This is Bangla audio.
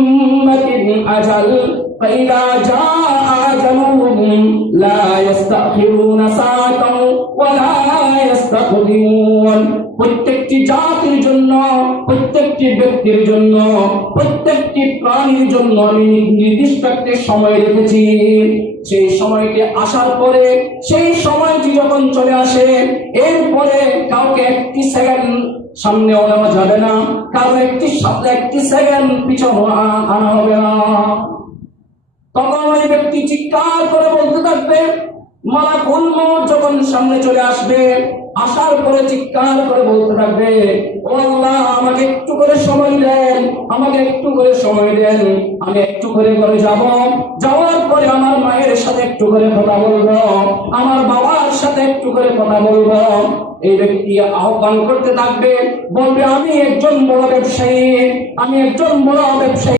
উম্মাতিন আজাল ফাইদা জাআ আজালুহুম লা ইস্তাখিরুনা সাআতান ওয়া লা ইস্তাকদিমুন। প্রত্যেকটি জাতির জন্য, প্রত্যেকটি ব্যক্তির জন্য, প্রত্যেকটি প্রাণীর জন্য আমি নির্দিষ্ট একটি সময় রেখেছি। সেই সময়টি আসার পরে, সেই সময়টি যখন চলে আসে, এরপরে কাউকে একটি সেকেন্ড সামনেও নেওয়া যাবে না, কারণ একটি সেকেন্ড পিছনে আনা হবে না। তখন ওই ব্যক্তি চিৎকার করে বলতে থাকবে, মালাকুল মউত যখন সামনে চলে আসবে, আসার পরে চিৎকার করে বলতে থাকবে, ও আল্লাহ, আমাকে একটু করে সময় দেন, আমাকে একটু করে সময় দেন, আমি একটু করে ঘরে যাব, যাওয়ার পরে আমার মায়ের সাথে একটু করে কথা বলবো, আমার বাবার সাথে একটু করে কথা বলবো। এই ব্যক্তি আহ্বান করতে থাকবে, বলবে, আমি একজন বড় ব্যবসায়ী, আমি একজন বড় ব্যবসায়ী।